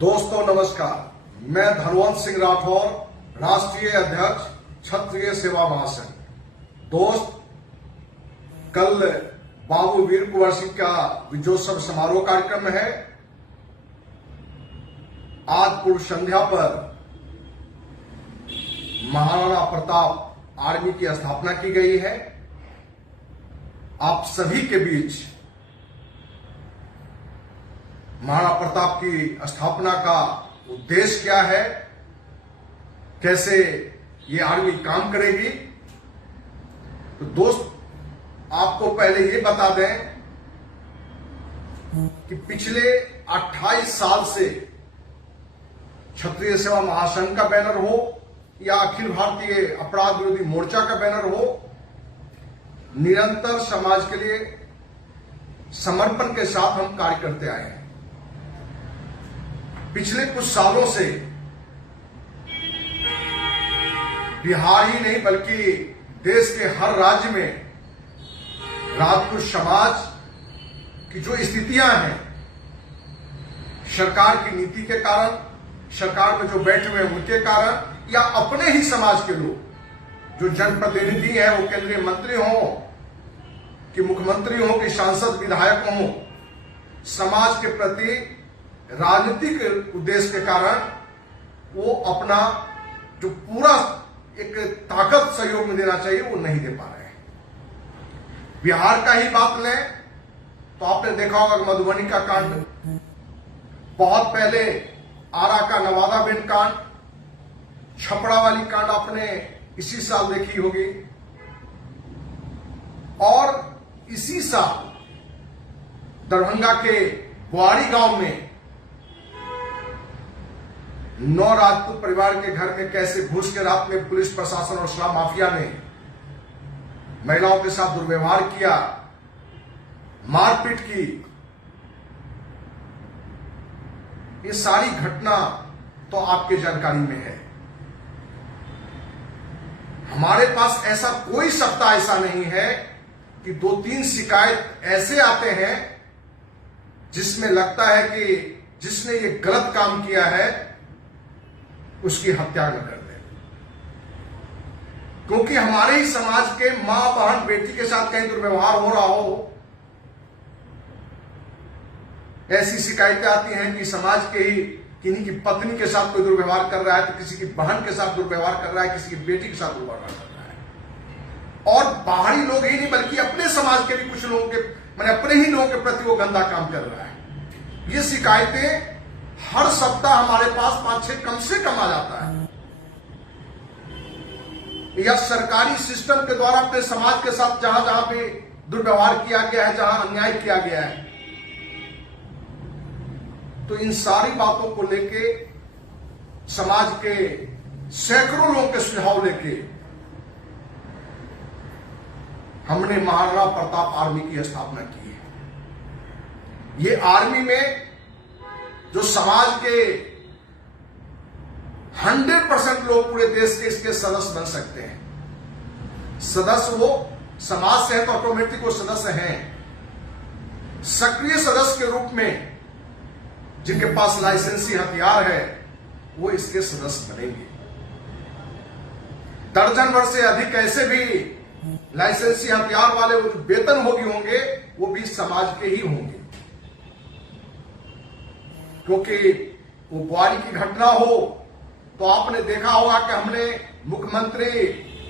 दोस्तों नमस्कार, मैं धनवंत सिंह राठौर, राष्ट्रीय अध्यक्ष क्षत्रिय सेवा महासंघ। दोस्त, कल बाबू वीर कुंवर सिंह का विजयोत्सव समारोह कार्यक्रम है। आज पूर्व संध्या पर महाराणा प्रताप आर्मी की स्थापना की गई है। आप सभी के बीच महाराणा प्रताप की स्थापना का उद्देश्य क्या है, कैसे ये आर्मी काम करेगी। तो दोस्त, आपको पहले ये बता दें कि पिछले 28 साल से क्षत्रिय सेवा महासंघ का बैनर हो या अखिल भारतीय अपराध विरोधी मोर्चा का बैनर हो, निरंतर समाज के लिए समर्पण के साथ हम कार्य करते आए हैं। पिछले कुछ सालों से बिहार ही नहीं बल्कि देश के हर राज्य में राजपूत समाज की जो स्थितियां हैं, सरकार की नीति के कारण, सरकार में जो बैठे हुए उनके कारण, या अपने ही समाज के लोग जो जनप्रतिनिधि हैं, वो केंद्रीय मंत्री हों कि मुख्यमंत्री हों कि सांसद विधायक हों, समाज के प्रति राजनीतिक उद्देश्य के कारण वो अपना जो पूरा एक ताकत सहयोग में देना चाहिए वो नहीं दे पा रहे हैं। बिहार का ही बात लें तो आपने देखा होगा मधुबनी का कांड, बहुत पहले आरा का नवादा बेन कांड, छपरा वाली कांड आपने इसी साल देखी होगी, और इसी साल दरभंगा के बुआरी गांव में 9 राजपूत परिवार के घर में कैसे घुस के रात में पुलिस प्रशासन और शराब माफिया ने महिलाओं के साथ दुर्व्यवहार किया, मारपीट की। ये सारी घटना तो आपके जानकारी में है। हमारे पास ऐसा कोई सप्ताह ऐसा नहीं है कि 2-3 शिकायत ऐसे आते हैं जिसमें लगता है कि जिसने ये गलत काम किया है उसकी हत्या न कर दे, क्योंकि हमारे ही समाज के मां बहन बेटी के साथ कहीं दुर्व्यवहार हो रहा हो। ऐसी शिकायतें आती हैं कि समाज के ही किन्हीं की पत्नी के साथ कोई दुर्व्यवहार कर रहा है, तो किसी की बहन के साथ दुर्व्यवहार कर रहा है, किसी की बेटी के साथ दुर्व्यवहार कर रहा है। और बाहरी लोग ही नहीं बल्कि अपने समाज के भी कुछ लोगों के, मैंने अपने ही लोगों के प्रति वो गंदा काम कर रहा है। ये शिकायतें हर सप्ताह हमारे पास 5-6 कम से कम आ जाता है। या सरकारी सिस्टम के द्वारा अपने समाज के साथ जहां जहां पे दुर्व्यवहार किया गया है, जहां अन्याय किया गया है, तो इन सारी बातों को लेके समाज के सैकड़ों लोगों के सुझाव लेके हमने महाराणा प्रताप आर्मी की स्थापना की है। ये आर्मी में जो समाज के 100% लोग पूरे देश के इसके सदस्य बन सकते हैं। सदस्य वो समाज से है तो ऑटोमेटिक वो सदस्य हैं। सक्रिय सदस्य के रूप में जिनके पास लाइसेंसी हथियार है वो इसके सदस्य बनेंगे। दर्जन भर से अधिक ऐसे भी लाइसेंसी हथियार वाले वो वेतन भोगी होंगे, वो भी समाज के ही होंगे। क्योंकि वो बुआरी की घटना हो तो आपने देखा होगा कि हमने मुख्यमंत्री,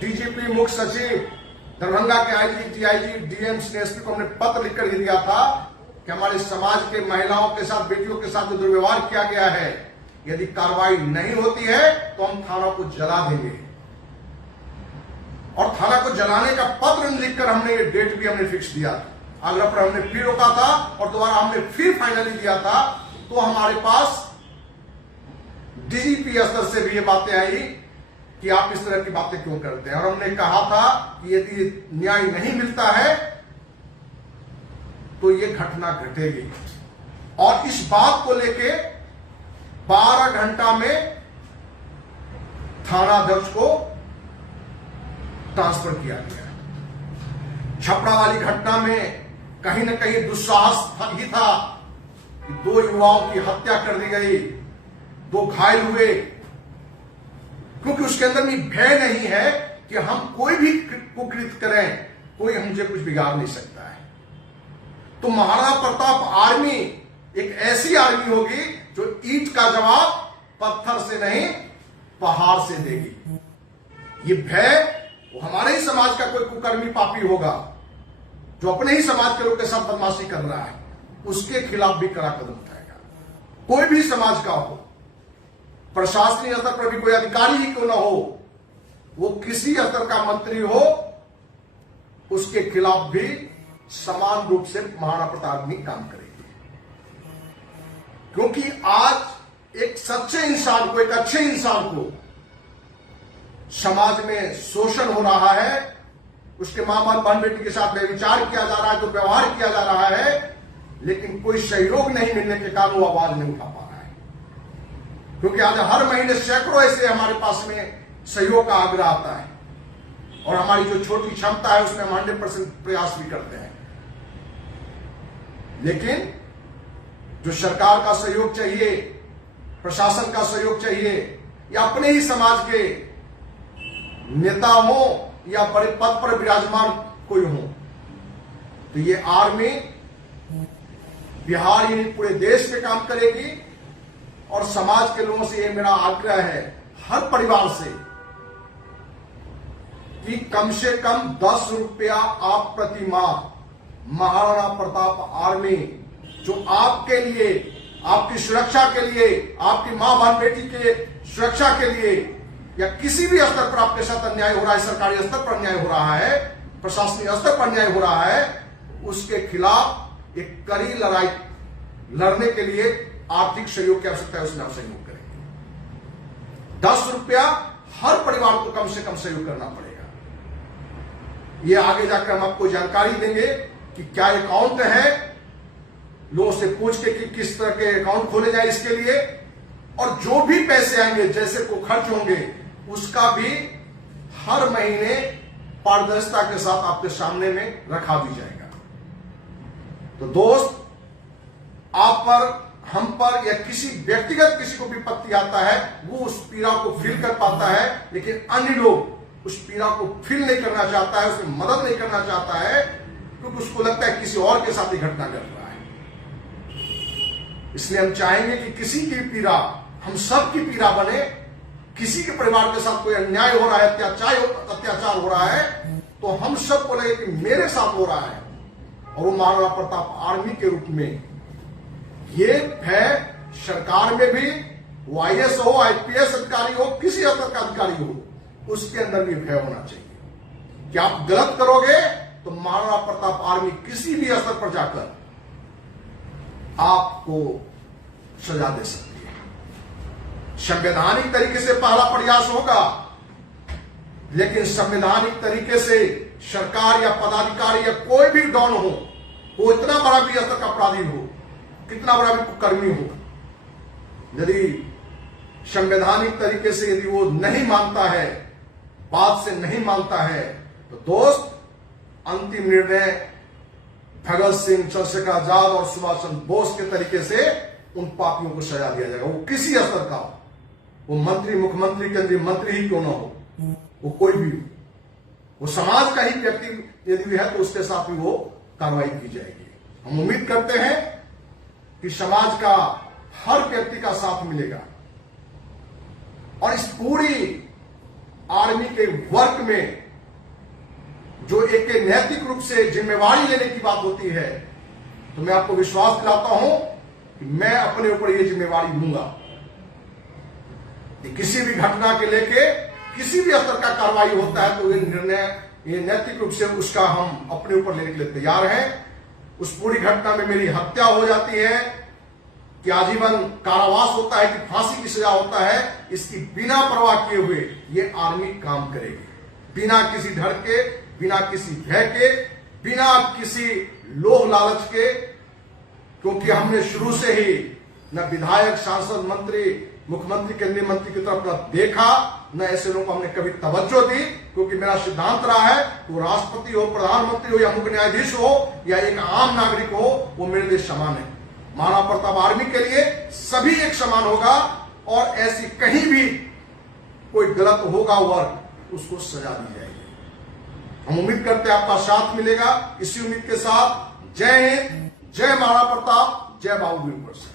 डीजीपी, मुख्य सचिव, दरभंगा के आईजी, डीआईजी, डीएम, एसपी को हमने पत्र लिखकर दिया था कि हमारे समाज के महिलाओं के साथ, बेटियों के साथ जो दुर्व्यवहार किया गया है, यदि कार्रवाई नहीं होती है तो हम थाना को जला देंगे। और थाना को जलाने का पत्र लिखकर हमने ये डेट भी हमने फिक्स दिया था। आग्रह पर हमने फिर रोका था और दोबारा हमने फिर फाइनली दिया था। तो हमारे पास डीजीपी स्तर से भी ये बातें आई कि आप इस तरह की बातें क्यों करते हैं, और हमने कहा था कि यदि न्याय नहीं मिलता है तो ये घटना घटेगी। और इस बात को लेके 12 घंटा में थानाध्यक्ष को ट्रांसफर किया गया। छपरा वाली घटना में कहीं न कहीं दुस्साहस ही था कि 2 युवाओं की हत्या कर दी गई, 2 घायल हुए, क्योंकि उसके अंदर में भय नहीं है कि हम कोई भी कुकृत करें, कोई हमसे कुछ बिगाड़ नहीं सकता है। तो महाराणा प्रताप आर्मी एक ऐसी आर्मी होगी जो ईंट का जवाब पत्थर से नहीं पहाड़ से देगी। ये भय वो हमारे ही समाज का कोई कुकर्मी पापी होगा जो अपने ही समाज के लोग के साथ बदमाशी कर रहा है, उसके खिलाफ भी कड़ा कदम उठाएगा। कोई भी समाज का हो, प्रशासनिक स्तर पर भी कोई अधिकारी ही क्यों ना हो, वो किसी स्तर का मंत्री हो, उसके खिलाफ भी समान रूप से महाराणा प्रताप आर्मी काम करेगी। क्योंकि आज एक सच्चे इंसान को, एक अच्छे इंसान को समाज में शोषण हो रहा है, उसके मां बाप बहन बेटी के साथ व्यभिचार किया जा रहा है, तो व्यवहार किया जा रहा है, लेकिन कोई सहयोग नहीं मिलने के कारण वो आवाज नहीं उठा पा रहा है। क्योंकि आज हर महीने सैकड़ों ऐसे हमारे पास में सहयोग का आग्रह आता है और हमारी जो छोटी क्षमता है उसमें हम 100% प्रयास भी करते हैं, लेकिन जो सरकार का सहयोग चाहिए, प्रशासन का सहयोग चाहिए, या अपने ही समाज के नेता हो या बड़े पद पर विराजमान कोई हो, तो ये आर्मी बिहार ही पूरे देश में काम करेगी। और समाज के लोगों से ये मेरा आग्रह है, हर परिवार से, कि कम से कम 10 रुपया आप प्रति माह महाराणा प्रताप आर्मी, जो आपके लिए, आपकी सुरक्षा के लिए, आपकी मां बहन बेटी के सुरक्षा के लिए, या किसी भी स्तर पर आपके साथ अन्याय हो रहा है, सरकारी स्तर पर अन्याय हो रहा है, प्रशासनिक स्तर पर अन्याय हो रहा है, उसके खिलाफ एक कड़ी लड़ाई लड़ने के लिए आर्थिक सहयोग की आवश्यकता है, उसमें आप सहयोग करेंगे। 10 रुपया हर परिवार को कम से कम सहयोग करना पड़ेगा। ये आगे जाकर हम आपको जानकारी देंगे कि क्या अकाउंट है, लोगों से पूछ के कि किस तरह के अकाउंट खोले जाए इसके लिए, और जो भी पैसे आएंगे, जैसे को खर्च होंगे, उसका भी हर महीने पारदर्शिता के साथ आपके सामने में रखा भी जाएगा। तो दोस्त, आप पर, हम पर, या किसी व्यक्तिगत किसी को विपत्ति आता है, वो उस पीड़ा को फील कर पाता है, लेकिन अन्य लोग उस पीड़ा को फील नहीं करना चाहता है, उसमें मदद नहीं करना चाहता है, क्योंकि उसको लगता है किसी और के साथ ही घटना घट रहा है। इसलिए हम चाहेंगे कि किसी की पीड़ा हम सब की पीड़ा बने। किसी के परिवार के साथ कोई अन्याय हो रहा है, अत्याचार हो रहा है, तो हम सब को लगे कि मेरे साथ हो रहा है, और वो महाराणा प्रताप आर्मी के रूप में ये भय सरकार में भी, वो IAS हो, IPS अधिकारी हो, किसी स्तर का अधिकारी हो, उसके अंदर भी भय होना चाहिए कि आप गलत करोगे तो महाराणा प्रताप आर्मी किसी भी स्तर पर जाकर आपको सजा दे सकती है। संवैधानिक तरीके से पहला प्रयास होगा, लेकिन संवैधानिक तरीके से सरकार या पदाधिकारी या कोई भी डॉन हो, वो इतना बड़ा भी स्तर का अपराधी हो, कितना बड़ा भी कुकर्मी हो, यदि संवैधानिक तरीके से यदि वो नहीं मानता है, बात से नहीं मानता है, तो दोस्त, अंतिम निर्णय भगत सिंह, चंद्रशेखर आजाद और सुभाष चंद्र बोस के तरीके से उन पापियों को सजा दिया जाएगा। वो किसी स्तर का हो, वो मंत्री, मुख्यमंत्री, केंद्रीय मंत्री ही क्यों ना हो, वो कोई भी हो, वो समाज का ही व्यक्ति यदि भी है, तो उसके साथ भी वो कार्रवाई की जाएगी। हम उम्मीद करते हैं कि समाज का हर व्यक्ति का साथ मिलेगा, और इस पूरी आर्मी के वर्क में जो एक नैतिक रूप से जिम्मेवारी लेने की बात होती है, तो मैं आपको विश्वास दिलाता हूं कि मैं अपने ऊपर ये जिम्मेवारी लूंगा। किसी भी घटना के लेके किसी भी स्तर का कार्रवाई होता है, तो ये निर्णय, ये नैतिक रूप से उसका हम अपने ऊपर लेने के लिए तैयार हैं। उस पूरी घटना में मेरी हत्या हो जाती है कि आजीवन कारावास होता है कि फांसी की सजा होता है, इसकी बिना परवाह किए हुए ये आर्मी काम करेगी, बिना किसी डर के, बिना किसी भय के, बिना किसी लोभ लालच के, क्योंकि हमने शुरू से ही न विधायक, सांसद, मंत्री, मुख्यमंत्री, केंद्रीय मंत्री की तरफ न देखा, न ऐसे लोगों को हमने कभी तवज्जो दी, क्योंकि मेरा सिद्धांत रहा है कि वो राष्ट्रपति हो, प्रधानमंत्री हो, या मुख्य न्यायाधीश हो, या एक आम नागरिक हो, वो मेरे लिए समान है। महाराणा प्रताप आर्मी के लिए सभी एक समान होगा और ऐसी कहीं भी कोई गलत होगा वर्ग उसको सजा दी जाएगी। हम उम्मीद करते हैं आपका साथ मिलेगा। इसी उम्मीद के साथ जय हिंद, जय महाराणा प्रताप, जय बाबू वीर।